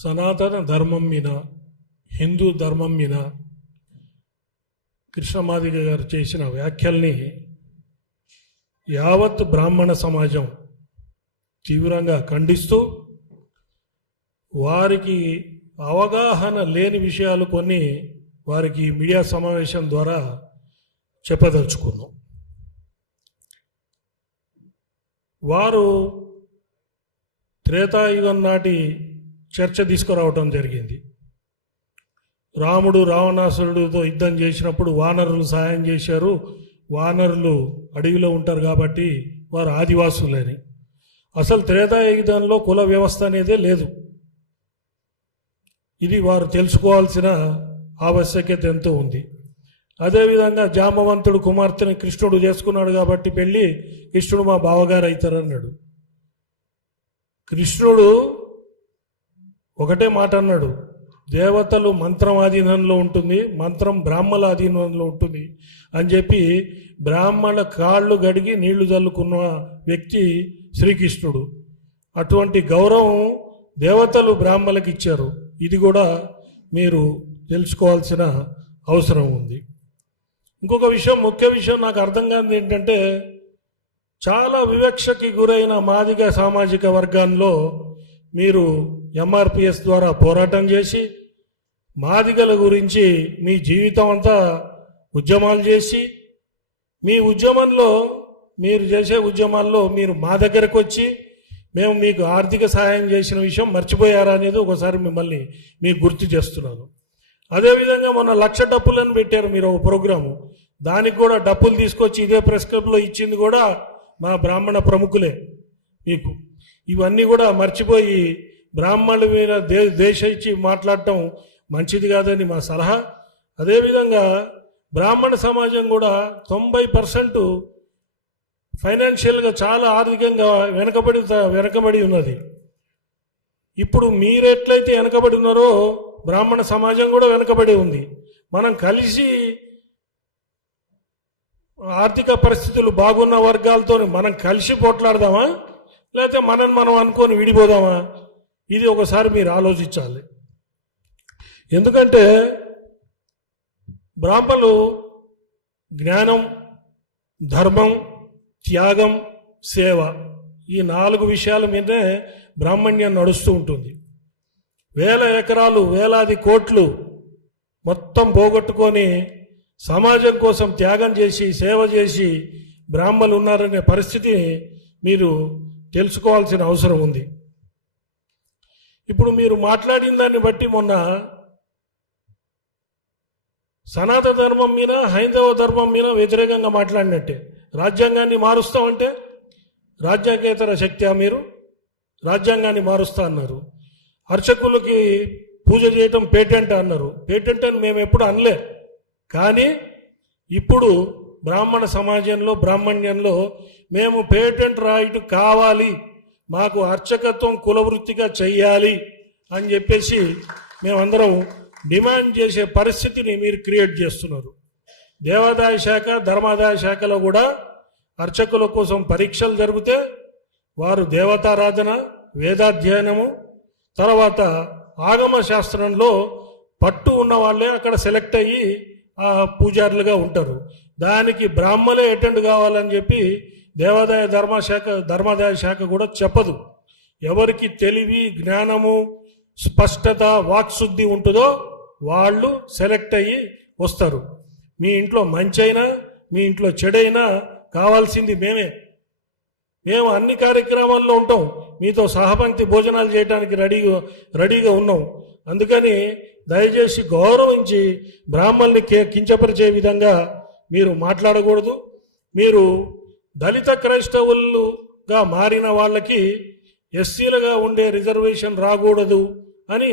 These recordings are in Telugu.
సనాతన ధర్మం మీద, హిందూ ధర్మం మీద కృష్ణమాదిగ గారు చేసిన వ్యాఖ్యల్ని యావత్ బ్రాహ్మణ సమాజం తీవ్రంగా ఖండిస్తూ, వారికి అవగాహన లేని విషయాలు కొన్ని వారికి మీడియా సమావేశం ద్వారా చెప్పదలుచుకున్నాం. వారు త్రేతాయుగం నాటి చర్చ తీసుకురావటం జరిగింది. రాముడు రావణాసురుడితో యుద్ధం చేసినప్పుడు వానరులు సాయం చేశారు, వానరులు అడవిలో ఉంటారు కాబట్టి వారు ఆదివాసులని. అసలు త్రేతాయుగంలో కుల వ్యవస్థ అనేదే లేదు. ఇది వారు తెలుసుకోవాల్సిన ఆవశ్యకత ఎంతో ఉంది. అదేవిధంగా జామవంతుడు కుమార్తెని కృష్ణుడు చేసుకున్నాడు కాబట్టి పెళ్ళి, కృష్ణుడు మా బావగారు అవుతారన్నాడు. కృష్ణుడు ఒకటే మాట అన్నాడు, దేవతలు మంత్రం ఆధీనంలో ఉంటుంది, మంత్రం బ్రాహ్మణ ఆధీనంలో ఉంటుంది అని చెప్పి బ్రాహ్మణ కాళ్ళు గడిగి నీళ్లు చల్లుకున్న వ్యక్తి శ్రీకృష్ణుడు. అటువంటి గౌరవం దేవతలు బ్రాహ్మణులకు ఇచ్చారు. ఇది కూడా మీరు తెలుసుకోవాల్సిన అవసరం ఉంది. ఇంకొక విషయం, ముఖ్య విషయం నాకు అర్థం కానిది ఏంటంటే, చాలా వివక్షకి గురైన మాదిగ సామాజిక వర్గాల్లో మీరు ఎంఆర్పిఎస్ ద్వారా పోరాటం చేసి మాదిగల గురించి మీ జీవితం అంతా ఉద్యమాలు చేసి, మీ ఉద్యమంలో మీరు చేసే ఉద్యమాల్లో మీరు మా దగ్గరకు వచ్చి మేము మీకు ఆర్థిక సహాయం చేసిన విషయం మర్చిపోయారా అనేది ఒకసారి మిమ్మల్ని మీకు గుర్తు చేస్తున్నాను. అదేవిధంగా మొన్న 1,00,000 డప్పులను పెట్టారు మీరు ఒక ప్రోగ్రాము, దానికి కూడా డప్పులు తీసుకొచ్చి ఇదే ప్రెస్ క్లబ్లో ఇచ్చింది కూడా మా బ్రాహ్మణ ప్రముఖులే. మీకు ఇవన్నీ కూడా మర్చిపోయి బ్రాహ్మణుల మీద దేశ ఇచ్చి మాట్లాడటం మంచిది కాదని మా సలహా. అదేవిధంగా బ్రాహ్మణ సమాజం కూడా 90% ఫైనాన్షియల్గా చాలా ఆర్థికంగా వెనకబడి ఉన్నది. ఇప్పుడు మీరెట్లయితే వెనకబడి ఉన్నారో బ్రాహ్మణ సమాజం కూడా వెనకబడి ఉంది. మనం కలిసి ఆర్థిక పరిస్థితులు బాగున్న వర్గాలతో మనం కలిసి పోట్లాడదామా, లేకపోతే మనం అనుకొని విడిపోదామా? ఇది ఒకసారి మీరు ఆలోచించాలి. ఎందుకంటే బ్రాహ్మణులు జ్ఞానం, ధర్మం, త్యాగం, సేవ, ఈ 4 విషయాల మీదే బ్రాహ్మణ్యం నడుస్తూ ఉంటుంది. వేల ఎకరాలు, వేలాది కోట్లు మొత్తం పోగొట్టుకొని సమాజం కోసం త్యాగం చేసి సేవ చేసి బ్రాహ్మణులు ఉన్నారనే పరిస్థితి మీరు తెలుసుకోవాల్సిన అవసరం ఉంది. ఇప్పుడు మీరు మాట్లాడిన దాన్ని బట్టి మొన్న సనాతన ధర్మం మీద, హైందవ ధర్మం మీద వ్యతిరేకంగా మాట్లాడినట్టే. రాజ్యాంగాన్ని మారుస్తామంటే రాజ్యాంగేతర శక్తి మీరు రాజ్యాంగాన్ని మారుస్తా అన్నారు. అర్చకులకి పూజ చేయటం పేటెంట్ అన్నారు. పేటెంట్ అని మేము ఎప్పుడు అనలే. కానీ ఇప్పుడు బ్రాహ్మణ సమాజంలో, బ్రాహ్మణ్యంలో మేము పేటెంట్ రైట్ కావాలి, మాకు అర్చకత్వం కులవృత్తిగా చెయ్యాలి అని చెప్పేసి మేమందరం డిమాండ్ చేసే పరిస్థితిని మీరు క్రియేట్ చేస్తున్నారు. దేవాదాయ శాఖ, ధర్మాదాయ శాఖలో కూడా అర్చకుల కోసం పరీక్షలు జరిగితే వారు దేవతారాధన, వేదాధ్యయనము, తర్వాత ఆగమ శాస్త్రంలో పట్టు ఉన్న వాళ్ళే అక్కడ సెలెక్ట్ అయ్యి పూజారులుగా ఉంటారు. దానికి బ్రాహ్మలే అటెండ్ కావాలని చెప్పి దేవాదాయ ధర్మాదాయ శాఖ కూడా చెప్పదు. ఎవరికి తెలివి, జ్ఞానము, స్పష్టత, వాక్శుద్ధి ఉంటుందో వాళ్ళు సెలెక్ట్ అయ్యి వస్తారు. మీ ఇంట్లో మంచి అయినా, మీ ఇంట్లో చెడైనా కావాల్సింది మేము అన్ని కార్యక్రమాల్లో ఉంటాం, మీతో సహపంక్తి భోజనాలు చేయడానికి రెడీగా ఉన్నాం. అందుకని దయచేసి గౌరవించి బ్రాహ్మణుల్ని కించపరిచే విధంగా మీరు మాట్లాడకూడదు. మీరు దళిత క్రైస్తవులుగా మారిన వాళ్ళకి ఎస్సీలుగా ఉండే రిజర్వేషన్ రాకూడదు అని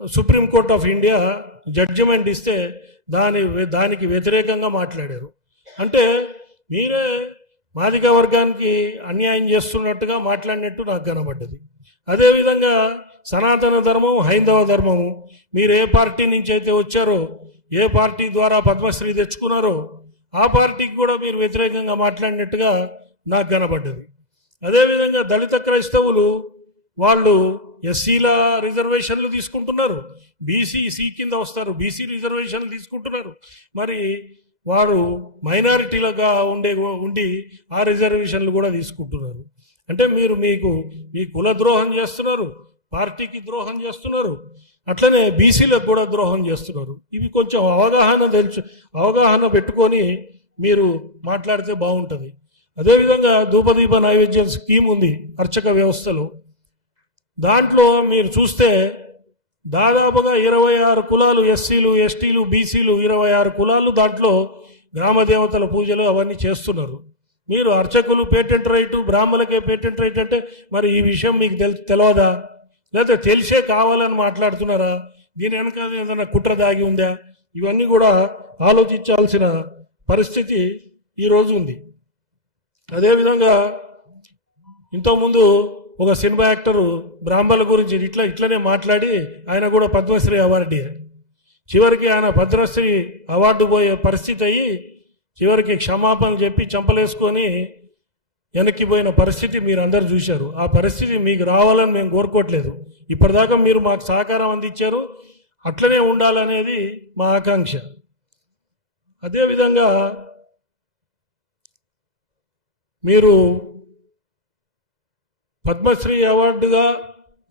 సుప్రీంకోర్టు ఆఫ్ ఇండియా జడ్జిమెంట్ ఇస్తే దానికి వ్యతిరేకంగా మాట్లాడారు. అంటే మీరే మాదిగ వర్గానికి అన్యాయం చేస్తున్నట్టుగా మాట్లాడినట్టు నాకు కనబడ్డది. అదేవిధంగా సనాతన ధర్మం, హైందవ ధర్మము, మీరు ఏ పార్టీ నుంచి అయితే వచ్చారో, ఏ పార్టీ ద్వారా పద్మశ్రీ తెచ్చుకున్నారో ఆ పార్టీకి కూడా మీరు వ్యతిరేకంగా మాట్లాడినట్టుగా నాకు కనబడ్డది. అదేవిధంగా దళిత క్రైస్తవులు వాళ్ళు ఎస్సీల రిజర్వేషన్లు తీసుకుంటున్నారు, సి కింద వస్తారు, బీసీ రిజర్వేషన్లు తీసుకుంటున్నారు. మరి వారు మైనారిటీలుగా ఉండి ఆ రిజర్వేషన్లు కూడా తీసుకుంటున్నారు. అంటే మీరు మీ కుల ద్రోహం చేస్తున్నారు, పార్టీకి ద్రోహం చేస్తున్నారు, అట్లనే బీసీలకు కూడా ద్రోహం చేస్తున్నారు. ఇవి కొంచెం అవగాహన పెట్టుకొని మీరు మాట్లాడితే బాగుంటుంది. అదేవిధంగా ధూపదీప నైవేద్యం స్కీమ్ ఉంది అర్చక వ్యవస్థలో. దాంట్లో మీరు చూస్తే దాదాపుగా 26 కులాలు, ఎస్సీలు, ఎస్టీలు, బీసీలు 26 కులాలు దాంట్లో గ్రామ దేవతల పూజలు అవన్నీ చేస్తున్నారు. మీరు అర్చకులు పేటెంట్ రైటు, బ్రాహ్మణులకే పేటెంట్ రైట్ అంటే మరి ఈ విషయం మీకు తెలియదా? లేదా తెలిసే కావాలని మాట్లాడుతున్నారా? దీని వెనక ఏదైనా కుట్ర దాగి ఉందా? ఇవన్నీ కూడా ఆలోచించాల్సిన పరిస్థితి ఈరోజు ఉంది. అదేవిధంగా ఇంతకుముందు ఒక సినిమా యాక్టరు బ్రాహ్మణుల గురించి ఇట్లనే మాట్లాడి ఆయన కూడా పద్మశ్రీ అవార్డు, చివరికి ఆయన పద్మశ్రీ అవార్డు పోయే పరిస్థితి అయ్యి చివరికి క్షమాపణ చెప్పి చంపలేసుకొని వెనక్కిపోయిన పరిస్థితి మీరు అందరు చూశారు. ఆ పరిస్థితి మీకు రావాలని మేము కోరుకోవట్లేదు. ఇప్పటిదాకా మీరు మాకు సహకారం అందించారు, అట్లనే ఉండాలనేది మా ఆకాంక్ష. అదేవిధంగా మీరు పద్మశ్రీ అవార్డుగా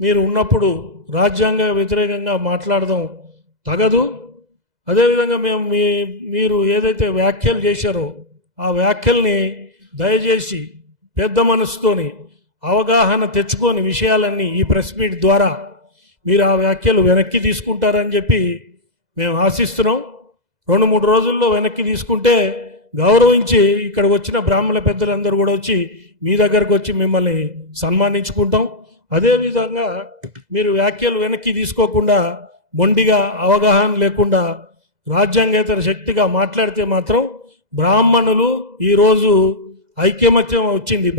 మీరు ఉన్నప్పుడు రాజ్యాంగ వ్యతిరేకంగా మాట్లాడడం తగదు. అదేవిధంగా మీరు ఏదైతే వ్యాఖ్యలు చేశారో ఆ వ్యాఖ్యల్ని దయచేసి పెద్ద మనసుతోని అవగాహన తెచ్చుకొని విషయాలన్నీ ఈ ప్రెస్ మీట్ ద్వారా మీరు ఆ వ్యాఖ్యలు వెనక్కి తీసుకుంటారని చెప్పి మేము ఆశిస్తున్నాం. 2-3 రోజుల్లో వెనక్కి తీసుకుంటే గౌరవించి ఇక్కడ వచ్చిన బ్రాహ్మణ పెద్దలందరూ కూడా వచ్చి మీ దగ్గరకు వచ్చి మిమ్మల్ని సన్మానించుకుంటాం. అదేవిధంగా మీరు వ్యాఖ్యలు వెనక్కి తీసుకోకుండా మొండిగా అవగాహన లేకుండా రాజ్యాంగేతర శక్తిగా మాట్లాడితే మాత్రం బ్రాహ్మణులు ఈరోజు ఐక్యమత్యం వచ్చింది.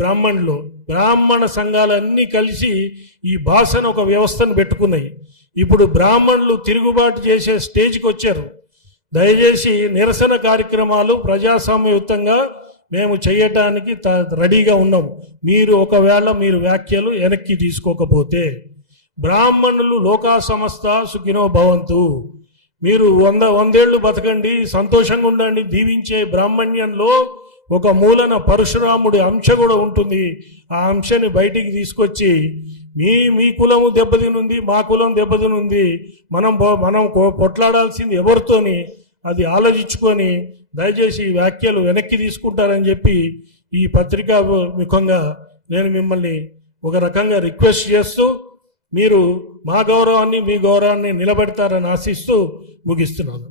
బ్రాహ్మణ సంఘాలన్నీ కలిసి ఈ భాషను ఒక వ్యవస్థను పెట్టుకున్నాయి. ఇప్పుడు బ్రాహ్మణులు తిరుగుబాటు చేసే స్టేజ్కి వచ్చారు. దయచేసి నిరసన కార్యక్రమాలు ప్రజాస్వామ్యయుతంగా మేము చేయటానికి రెడీగా ఉన్నాం. ఒకవేళ మీరు వ్యాఖ్యలు వెనక్కి తీసుకోకపోతే బ్రాహ్మణులు లోకా సమస్త సుఖినో భవంతు, మీరు 100 ఏళ్ళు బతకండి, సంతోషంగా ఉండండి, దీవించే బ్రాహ్మణ్యంలో ఒక మూలన పరశురాముడి అంశ కూడా ఉంటుంది. ఆ అంశాన్ని బయటికి తీసుకొచ్చి మీ కులము దెబ్బతినుంది, మా కులం దెబ్బతినుంది, మనం కొట్లాడాల్సింది ఎవరితోని అది ఆలోచించుకొని దయచేసి వ్యాఖ్యలు వెనక్కి తీసుకుంటారని చెప్పి ఈ పత్రికా ముఖంగా నేను మిమ్మల్ని ఒక రకంగా రిక్వెస్ట్ చేస్తూ మీరు మా గౌరవాన్ని మీ గౌరవాన్ని నిలబెడతారని ఆశిస్తూ ముగిస్తున్నాను.